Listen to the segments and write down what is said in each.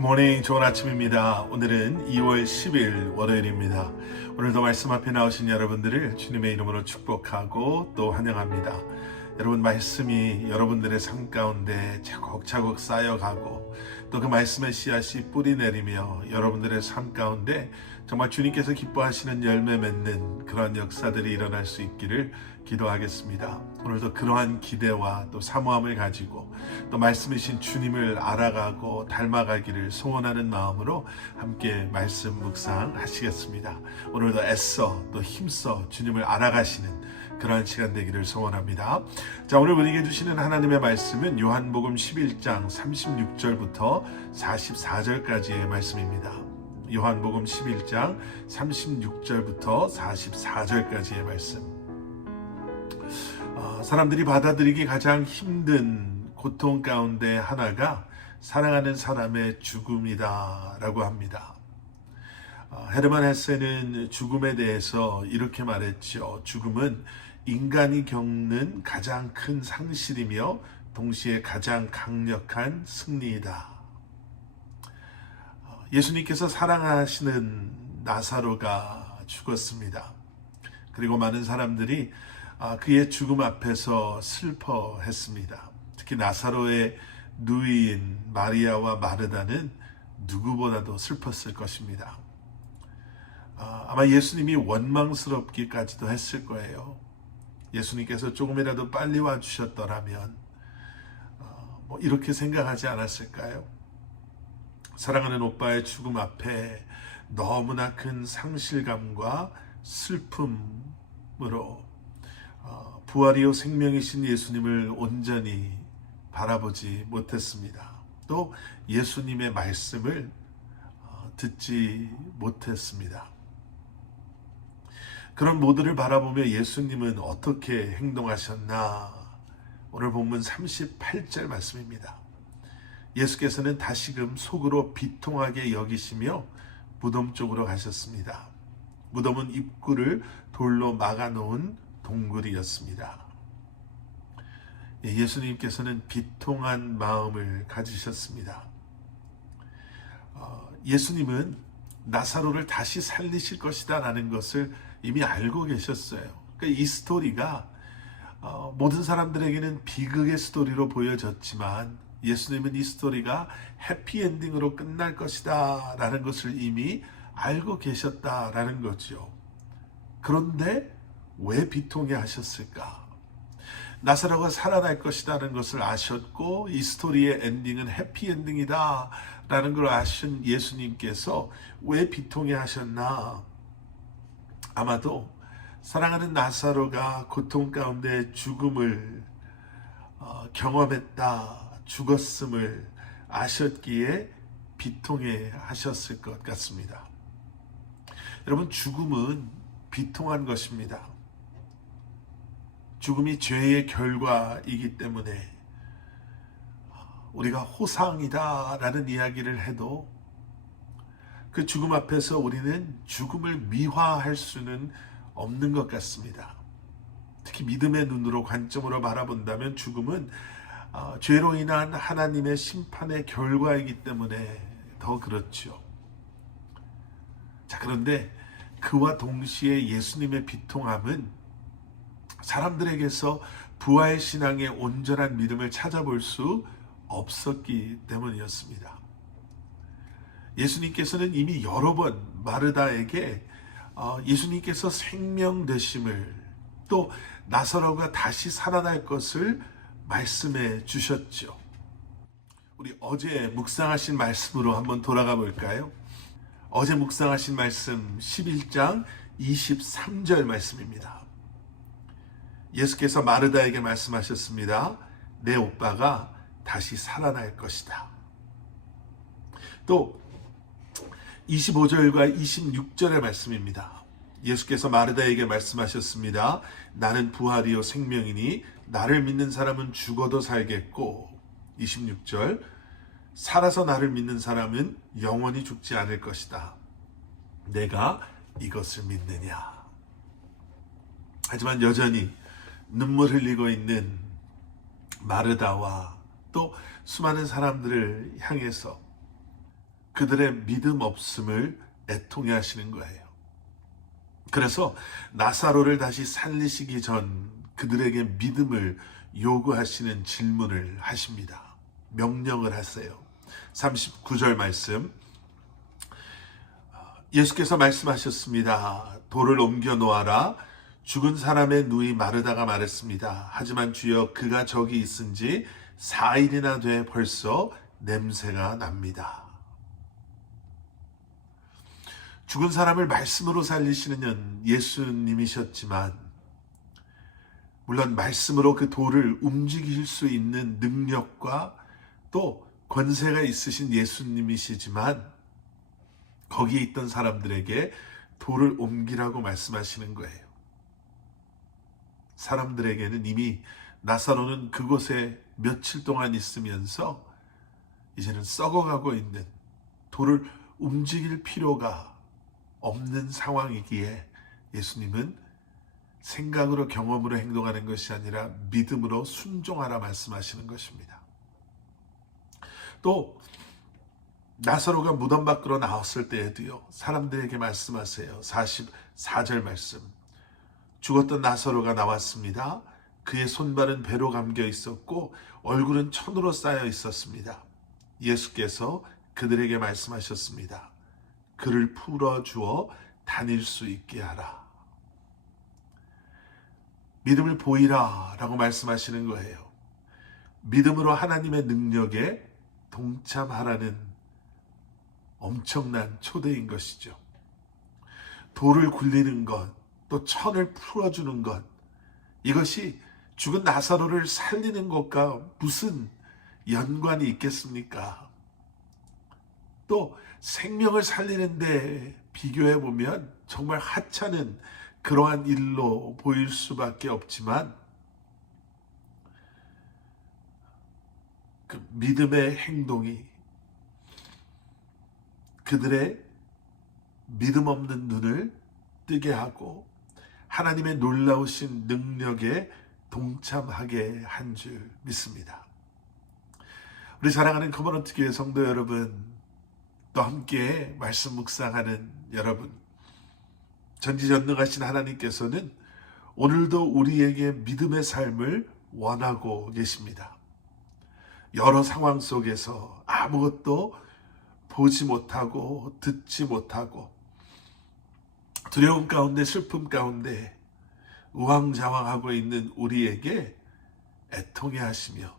굿모닝, 좋은 아침입니다. 오늘은 2월 10일 월요일입니다. 오늘도 말씀 앞에 나오신 여러분들을 주님의 이름으로 축복하고 또 환영합니다. 여러분, 말씀이 여러분들의 삶 가운데 차곡차곡 쌓여가고 또 그 말씀의 씨앗이 뿌리 내리며 여러분들의 삶 가운데 정말 주님께서 기뻐하시는 열매 맺는 그러한 역사들이 일어날 수 있기를 기도하겠습니다. 오늘도 그러한 기대와 또 사모함을 가지고 또 말씀이신 주님을 알아가고 닮아가기를 소원하는 마음으로 함께 말씀 묵상하시겠습니다. 오늘도 애써 또 힘써 주님을 알아가시는 그러한 시간 되기를 소원합니다. 자, 오늘 우리에게 주시는 하나님의 말씀은 요한복음 11장 36절부터 44절까지의 말씀입니다. 요한복음 11장 36절부터 44절까지의 말씀. 사람들이 받아들이기 가장 힘든 고통 가운데 하나가 사랑하는 사람의 죽음이다 라고 합니다. 헤르만 헤세는 죽음에 대해서 이렇게 말했죠. 죽음은 인간이 겪는 가장 큰 상실이며 동시에 가장 강력한 승리이다. 예수님께서 사랑하시는 나사로가 죽었습니다. 그리고 많은 사람들이 그의 죽음 앞에서 슬퍼했습니다. 특히 나사로의 누이인 마리아와 마르다는 누구보다도 슬펐을 것입니다. 아마 예수님이 원망스럽기까지도 했을 거예요. 예수님께서 조금이라도 빨리 와주셨더라면 이렇게 생각하지 않았을까요? 사랑하는 오빠의 죽음 앞에 너무나 큰 상실감과 슬픔으로 부활이요 생명이신 예수님을 온전히 바라보지 못했습니다. 또 예수님의 말씀을 듣지 못했습니다. 그런 모두를 바라보며 예수님은 어떻게 행동하셨나? 오늘 본문 38절 말씀입니다. 예수께서는 다시금 속으로 비통하게 여기시며 무덤 쪽으로 가셨습니다. 무덤은 입구를 돌로 막아놓은 동굴이었습니다. 예수님께서는 비통한 마음을 가지셨습니다. 예수님은 나사로를 다시 살리실 것이다 라는 것을 이미 알고 계셨어요. 그러니까 이 스토리가 모든 사람들에게는 비극의 스토리로 보여졌지만 예수님은 이 스토리가 해피엔딩으로 끝날 것이다 라는 것을 이미 알고 계셨다라는 거죠. 그런데 왜 비통해 하셨을까? 나사로가 살아날 것이라는 것을 아셨고 이 스토리의 엔딩은 해피엔딩이다 라는 걸 아신 예수님께서 왜 비통해 하셨나? 아마도 사랑하는 나사로가 고통 가운데 죽음을 경험했다, 죽었음을 아셨기에 비통해 하셨을 것 같습니다. 여러분, 죽음은 비통한 것입니다. 죽음이 죄의 결과이기 때문에 우리가 호상이다 라는 이야기를 해도 그 죽음 앞에서 우리는 죽음을 미화할 수는 없는 것 같습니다. 특히 믿음의 눈으로 관점으로 바라본다면 죽음은 죄로 인한 하나님의 심판의 결과이기 때문에 더 그렇죠. 자, 그런데 그와 동시에 예수님의 비통함은 사람들에게서 부활신앙의 온전한 믿음을 찾아볼 수 없었기 때문이었습니다. 예수님께서는 이미 여러 번 마르다에게 예수님께서 생명 되심을 또 나사로가 다시 살아날 것을 말씀해 주셨죠. 우리 어제 묵상하신 말씀으로 한번 돌아가 볼까요? 어제 묵상하신 말씀 11장 23절 말씀입니다. 예수께서 마르다에게 말씀하셨습니다. 내 오빠가 다시 살아날 것이다. 또 25절과 26절의 말씀입니다. 예수께서 마르다에게 말씀하셨습니다. 나는 부활이요 생명이니 나를 믿는 사람은 죽어도 살겠고 26절 살아서 나를 믿는 사람은 영원히 죽지 않을 것이다. 내가 이것을 믿느냐? 하지만 여전히 눈물 흘리고 있는 마르다와 또 수많은 사람들을 향해서 그들의 믿음 없음을 애통해 하시는 거예요. 그래서 나사로를 다시 살리시기 전 그들에게 믿음을 요구하시는 질문을 하십니다. 명령을 하세요. 39절 말씀, 예수께서 말씀하셨습니다. 돌을 옮겨 놓아라. 죽은 사람의 누이 마르다가 말했습니다. 하지만 주여, 그가 저기 있은 지 4일이나 돼 벌써 냄새가 납니다. 죽은 사람을 말씀으로 살리시는 예수님이셨지만, 물론 말씀으로 그 돌을 움직일 수 있는 능력과 또 권세가 있으신 예수님이시지만, 거기에 있던 사람들에게 돌을 옮기라고 말씀하시는 거예요. 사람들에게는 이미 나사로는 그곳에 며칠 동안 있으면서 이제는 썩어가고 있는, 돌을 움직일 필요가 없는 상황이기에 예수님은 생각으로 경험으로 행동하는 것이 아니라 믿음으로 순종하라 말씀하시는 것입니다. 또 나사로가 무덤 밖으로 나왔을 때에도요, 사람들에게 말씀하세요. 44절 말씀, 죽었던 나사로가 나왔습니다. 그의 손발은 배로 감겨 있었고 얼굴은 천으로 쌓여 있었습니다. 예수께서 그들에게 말씀하셨습니다. 그를 풀어주어 다닐 수 있게 하라. 믿음을 보이라 라고 말씀하시는 거예요. 믿음으로 하나님의 능력에 동참하라는 엄청난 초대인 것이죠. 돌을 굴리는 것, 또 천을 풀어주는 것, 이것이 죽은 나사로를 살리는 것과 무슨 연관이 있겠습니까? 또 생명을 살리는데 비교해 보면 정말 하찮은 그러한 일로 보일 수밖에 없지만, 그 믿음의 행동이 그들의 믿음 없는 눈을 뜨게 하고 하나님의 놀라우신 능력에 동참하게 한 줄 믿습니다. 우리 사랑하는 커버넌트 교회 성도 여러분, 또 함께 말씀 묵상하는 여러분, 전지전능하신 하나님께서는 오늘도 우리에게 믿음의 삶을 원하고 계십니다. 여러 상황 속에서 아무것도 보지 못하고 듣지 못하고 두려움 가운데, 슬픔 가운데 우왕좌왕하고 있는 우리에게 애통해 하시며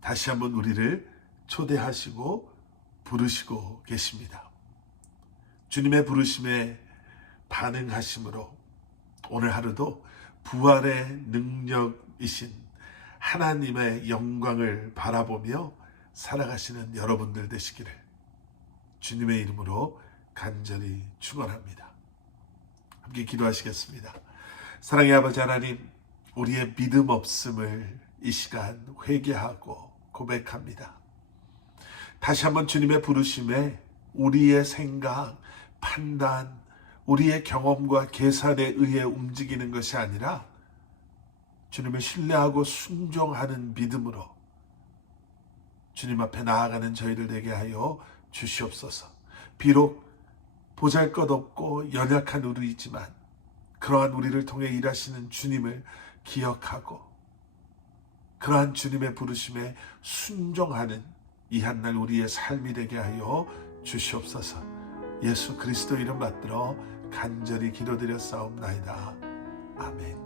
다시 한번 우리를 초대하시고 부르시고 계십니다. 주님의 부르심에 반응하심으로 오늘 하루도 부활의 능력이신 하나님의 영광을 바라보며 살아가시는 여러분들 되시기를 주님의 이름으로 간절히 축원합니다. 함께 기도하시겠습니다. 사랑의 아버지 하나님, 우리의 믿음 없음을 이 시간 회개하고 고백합니다. 다시 한번 주님의 부르심에 우리의 생각, 판단, 우리의 경험과 계산에 의해 움직이는 것이 아니라 주님을 신뢰하고 순종하는 믿음으로 주님 앞에 나아가는 저희들 되게 하여 주시옵소서. 비록 보잘것없고 연약한 우리이지만 그러한 우리를 통해 일하시는 주님을 기억하고 그러한 주님의 부르심에 순종하는 이 한날 우리의 삶이 되게 하여 주시옵소서. 예수 그리스도 이름 받들어 간절히 기도드렸사옵나이다. 아멘.